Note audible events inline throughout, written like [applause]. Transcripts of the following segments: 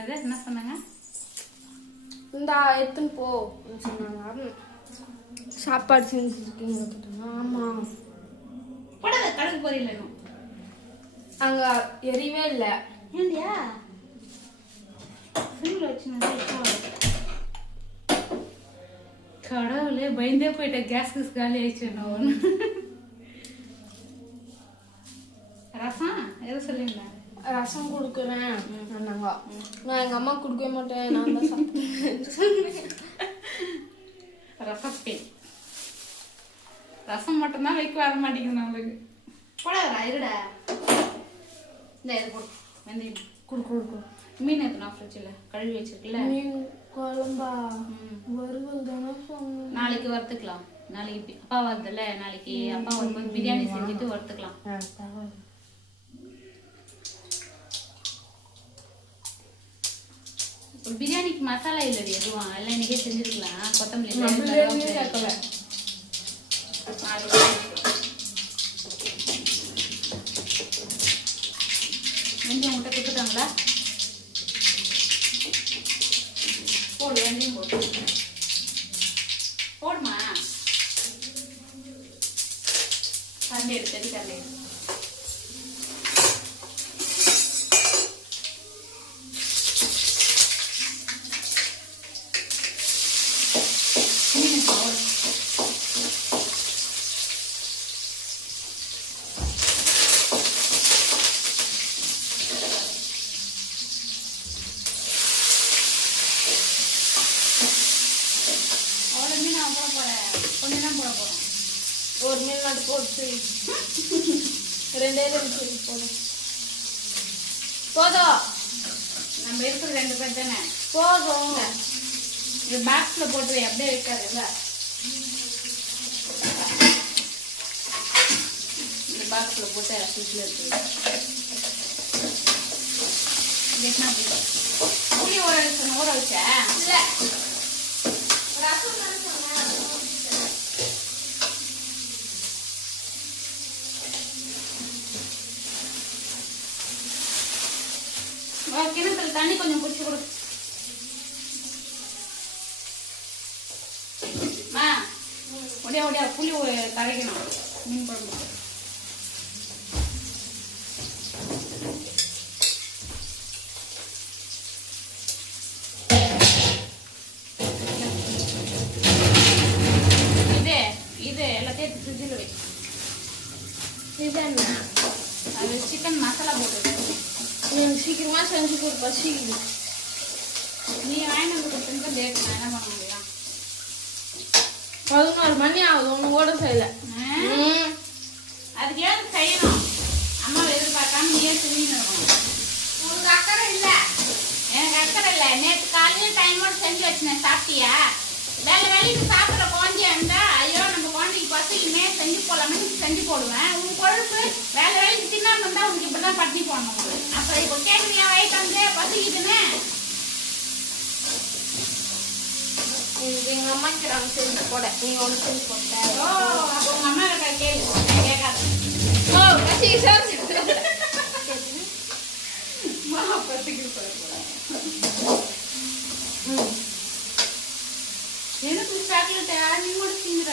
என்னது என்ன சொன்னாங்க? இந்தா எடுத்துன்னு போ சொன்னாங்க. சாப்பாடு செஞ்சுருக்கீங்க. ஆமா. பொரியல இன்னும் அங்க எரியவே இல்லை. ஏண்டியா சிம்ல வச்சு கடவுளே பயந்தே போயிட்டேன். கேஸ் கிஸ் காலி ஆயிடுச்சு ஒன்று ரசம்? எது சொல்லியிருந்தேன் ரசம் கொடுக்குறேன் நாங்க நான் எங்க அம்மா கொடுக்கவே மாட்டேன் நான் தான் சாப்பிட்டேன் ரசப்பே ரசம் மட்டும்தான் வைக்க வர மாட்டேங்குது நம்மளுக்கு. போடாதடா இருடா இந்த இது போடு. வெந்தயம். குடு குடு குடு. மீன் எத்தனா ஃப்ரிட்ஜில் கழுவி வச்சிருக்குல்ல? மீன் குழம்பா. வறுவல் தானே நாளைக்கு வறுத்துக்கலாம். நாளைக்கு அப்பா வருதுல்ல நாளைக்கு அப்பா வரும்போது பிரியாணி செஞ்சுட்டு வறுத்துக்கலாம் ஆ, தகவல். இப்போ பிரியாணிக்கு மசாலா இல்லடி எதுவும். எல்லாம் இன்னைக்கே செஞ்சிருக்கலாம். கொத்தமல்லி வெந்தயம் முட்டை கொடுத்துட்டாங்களா? போடு வெந்தயம் போடு. போடுமா? கரண்டி எடுத்து எது கரண்டி எடு. மீன் போடு அவ்வளோ மீன் நான் போட போகிறேன் கொஞ்சம் தான் போட போகிறோம் ஒரு மீன் மட்டும் போட்டு. ரெண்டே ரெண்டு போதும் போதும். நம்ம இருக்கிற ரெண்டு பேர் தானே? போதும். இது பாக்ஸில் போட்டு அப்படியே வைக்காது இல்ல? இந்த பாக்ஸில் போட்டு ஃப்ரிட்ஜில் புளி ஊற வச்சு ஊற வச்சா? இல்ல ரசம் தானே சொன்னேன் ஒரு கிணத்துல தண்ணி கொஞ்சம் பிடிச்சி கொடு மா ஒடியா ஒடியா புளி ஊ- கரைக்கணும் மீன் குழம்பு இது இது எல்லாத்தையும் ஃப்ரிட்ஜில் வை இது என்ன அது சிக்கன் மசாலா போட்டு எனக்கு சீக்கிரமா செஞ்சு கொடு பசிக்குது நீ வாங்கி வந்து கொடுத்துருந்தா டேட் நான் என்ன பண்ண முடியும்? பதினோரு மணி ஆகுது ஒன்று கூட செய்யல. அதுக்கு ஏன் செய்யணும். அம்மாவை எதிர்பார்க்காம நீயே செஞ்சுன்னு இருக்கணும். உனக்கு அக்கறை இல்ல. எனக்கு அக்கறை இல்லை. நேற்று காலையில் டைமோட செஞ்சு வச்சினேன் சாப்பிட்டியா? வேலை வேலைக்கு சாப்பிட்ற குழந்தையா இருந்தா ஐயோ நம்ம குழந்தைக்கு பசிக்குமே செஞ்சு போடலாமே செஞ்சு போடுவேன். உன் கொழுப்பு வேலை வேலைக்கு தின்னாம இருந்தா உனக்கு இப்படி தான் பட்டி போடணும். உங்களுக்கு அப்புறம் இப்போ கேட்குறியா வயிற்று வந்து பசிக்குதுன்னு. எனக்கு எங்க அம்மா செஞ்சு போட. நீ ஒன்று செஞ்சு ஓ அப்போ உங்கள் அம்மா கிட்ட கேளு நான் கேட்காது. ஓ பசி சார் மா பசிக்குது போல எனக்கு சாக்லேட் நீ முடிச்சுங்கிற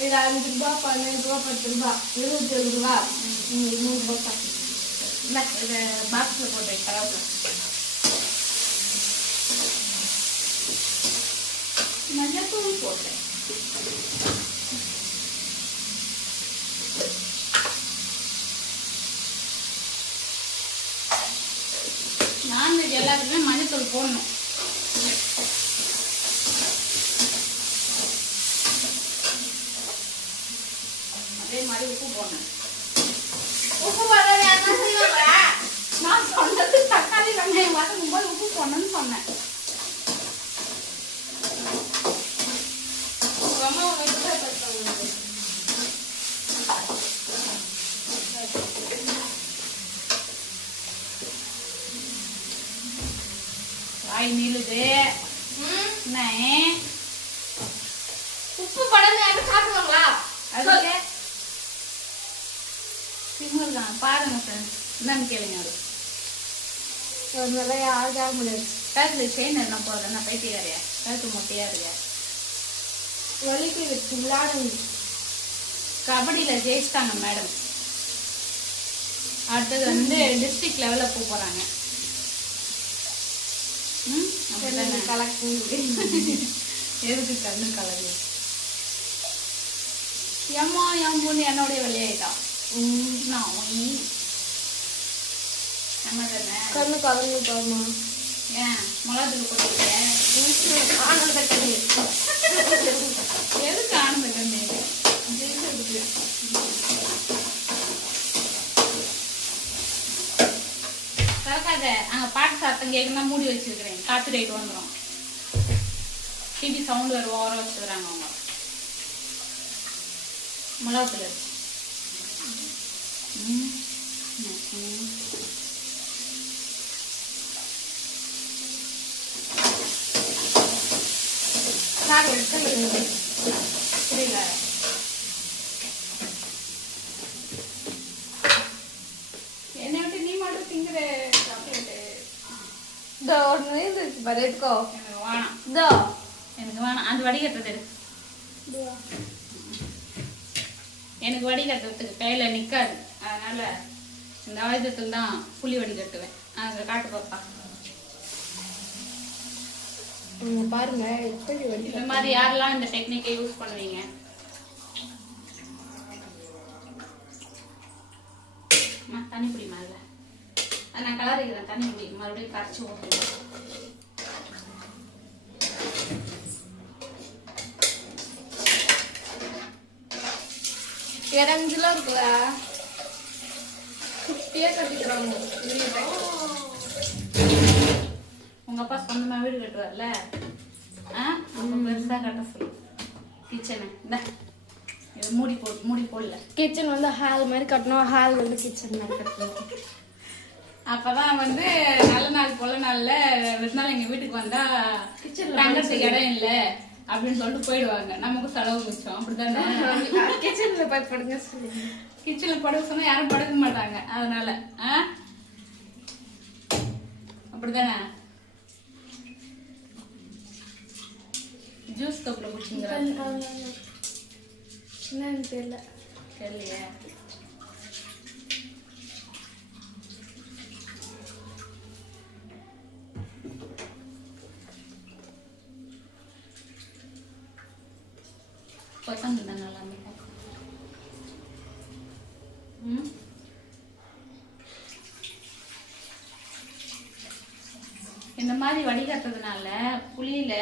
இது அஞ்சு ரூபா பன்னெண்டு ரூபா பத்து ரூபா. இருபத்தி ஏழு ரூபா. நீங்க நூறு ரூபா சாப்பிட்டு இல்லை இதை பாக்ஸில் போட்டு கரவில் மஞ்சத்தூள் போட்டேன் நான்வெஜ் எல்லாத்துக்குமே மஞ்சத்தூள் போடணும். அதே மாதிரி உப்பு போடணும். உப்பு வர நான் சொன்னது தக்காளி வெங்காயம் வதங்கும் போது உப்பு போடணும்னு சொன்னேன் உங்க அம்மா உன்னை எப்படி பார்த்தாங்க வாய் நீளுது ம் என்ன உப்பு படம் யாரும் சாப்பிடுவாங்களா அதுக்கு சிம்மில் தான் பாருங்க ஃப்ரெண்ட்ஸ் என்னன்னு கேளுங்க அது முடியாது கழுத்துல செயின் என்ன போகுது நான் பைத்தியக்காரியா கழுத்து மொட்டையா இருக்க வலிக்கு வச்சு விளையாடுங்க கபடியில ஜெயிச்சிட்டாங்க மேடம் அடுத்தது வந்து டிஸ்ட்ரிக்ட் லெவல்ல போக போறாங்க ம், அப்படிதானே? கலக்கு எதுக்கு கண்ணு கலகு எம்மா என் பொண்ணு என்னோடய வெளியாயிட்டான் கண்ணு கலந்து போமா ஏன்? மிளகாத்தூள் போட்டுருக்கேன் ஆனந்த கண்ணு எதுக்கு ஆனந்த கண்ணு திறக்காத அங்க பாட்டு சத்தம் கேட்கணும் மூடி வச்சிருக்கிறேன். காப்பி ரைட் வந்துடும் டிவி சவுண்ட் வரும் ஓரம் வச்சுக்கிறாங்க அவங்க. மிளகாத்தூள் நான் எடுத்து புரியல என்னை விட்டு நீ மட்டும் திங்கிற ஒன்று இது பாரு எடுக்கோ எனக்கு வேணாம். இதோ. எனக்கு வேணாம். அந்த வடிகட்டுறது எடு. எனக்கு வடிகட்டுறதுக்கு கையில் நிற்காது அதனால இந்த ஆயுதத்தில் தான் புளி வடிகட்டுவேன் அதை காட்டு பாப்பா. பாருங்க எப்படி இந்த மாதிரி யாரெல்லாம் இந்த டெக்னிக்கை யூஸ் பண்ணுவீங்க? தண்ணி குடிமா அதில். நான் கலரிக்கிறேன் தண்ணி குடி மறுபடியும் கரைச்சி ஊற்றுவேன் இறஞ்சிலாம் இருக்குதா? குட்டியே கட்டிக்கிறாங்க. உங்க அப்பா சொந்தமா வீடு கட்டுவார்ல? ஆ? அப்ப பெருசா கட்ட சொல்லு. கிச்சனு இந்த. இது மூடி போ மூடி போடல. கிச்சன் வந்து ஹால் மாதிரி கட்டணும். ஹால் வந்து கிச்சன் மாதிரி கட்டணும். அப்பதான் வந்து நல்ல நாள் பொல நாள்ல நாள் எங்க வீட்டுக்கு வந்தா தங்கறதுக்கு இடம் இல்ல. அப்படின்னு சொல்லிட்டு போயிடுவாங்க. நமக்கு செலவு மிச்சம். அப்படித்தானே? கிச்சன்ல போய் படுங்க கிச்சன்ல படுக்க சொன்னா யாரும் படுக்க மாட்டாங்க. அதனால ஆ? அப்படிதானே ஜூஸ் கப்ல குடிச்சுங்கிறாங்க என்னன்னு தெரியல. தெரியலையே. கொத்தமல்லி தான் நல்லா இருக்கும் ம் இந்த மாதிரி வடிகட்டுறதுனால புளியில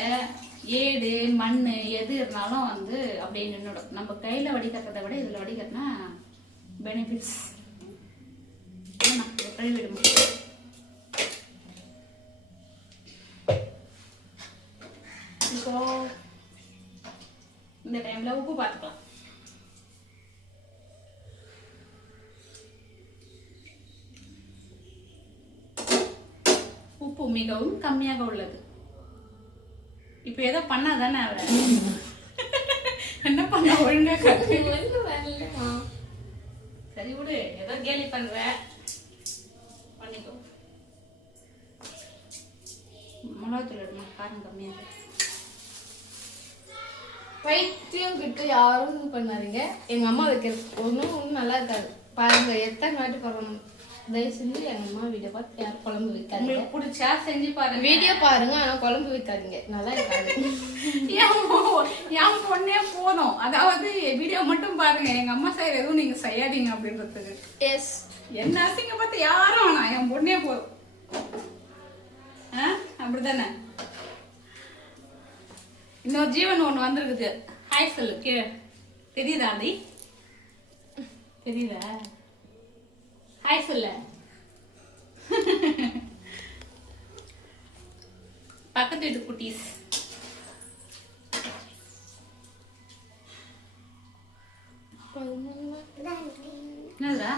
ஏடு மண் எது இருந்தாலும் வந்து அப்படியே நின்றுடும் நம்ம கையில வடிகட்டுறதை விட இதுல வடிகட்டினா பெனிஃபிட்ஸ் கழுவிடுமா இப்போ இந்த டைம்ல உப்பு பார்த்துக்கலாம் உப்பு மிகவும் கம்மியாக உள்ளது. இப்போ ஏதோ பண்ணாதானே அவரை? என்ன பண்ண ஒழுங்கா சரி விடு ஏதோ கேலி பண்ற. பண்ணிக்கோ. மிளகாத்தூள் எடுமா காரம் கம்மியா இருக்கு. பைத்தியம் கிட்ட யாரும் இது பண்ணாதீங்க. எங்க அம்மா வைக்கிறது ஒன்றும் ஒன்றும் நல்லா இருக்காது. பாருங்க எத்தனை வாட்டி போடுறோம். தயவு செஞ்சு எங்க அம்மா வீடியோ பார்த்து யாரும் குழம்பு வைக்காதீங்க. உங்களுக்கு பிடிச்சா செஞ்சு பாருங்க. வீடியோ பாருங்க ஆனா குழம்பு வைக்காதீங்க. நல்லா இருக்காது. என் பொண்ணே போதும். அதாவது வீடியோ மட்டும் பாருங்க. எங்க அம்மா சைடு எதுவும் நீங்க செய்யாதீங்க அப்படின்றதுக்கு. எஸ் என்ன அசிங்க பார்த்து யாரும் வேணாம். என் பொண்ணே போதும். ஆ? அப்படிதானே இன்னொரு ஜீவன் ஒண்ணு வந்திருக்குது. ஹாய் சொல்லு கே. தெரியுதா அதி தெரியல ஹாய் சொல்லு. பக்கத்து வீட்டு குட்டீஸ். என்னதுடா?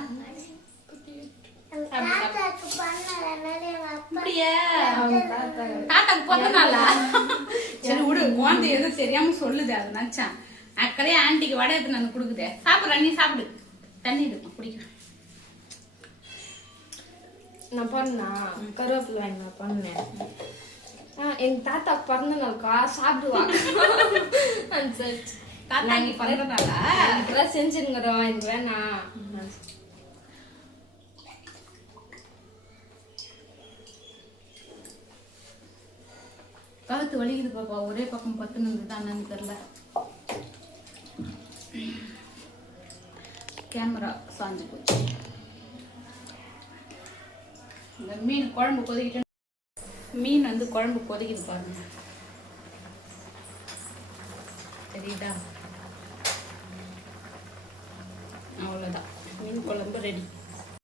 அப்படியா? தாத்தாக்கு பிறந்த நாளா? சரி விடு குழந்தை எதுவும் தெரியாம சொல்லுது அது நினைச்சான் அக்கறையே ஆன்ட்டிக்கு வடை எடுத்து நான் கொடுக்குதே. சாப்பிட்ற நீ சாப்பிடு. தண்ணி இருக்கும் குடிக்க நான் பண்ணா கருவேப்பிலை வாங்கி நான் பண்ணேன். ஆ, எங்க தாத்தா பிறந்த நாளுக்கா சாப்பிடுவாங்க. [laughs] சரி தாத்தாக்கு பிறந்த நாளா? இப்பதான் செஞ்சுருங்கிறோம் எனக்கு வேணாம். கழுத்து வலிக்குது பாப்பா. ஒரே பக்கம் பத்துன்னு இருந்தது தெரியல. கேமரா சாஞ்சு போச்சு. இந்த மீன் குழம்பு கொதிக்கிட்டு மீன் வந்து குழம்பு கொதிக்குது பாருங்க. தெரியுதா? அவ்வளோதான் மீன் குழம்பு ரெடி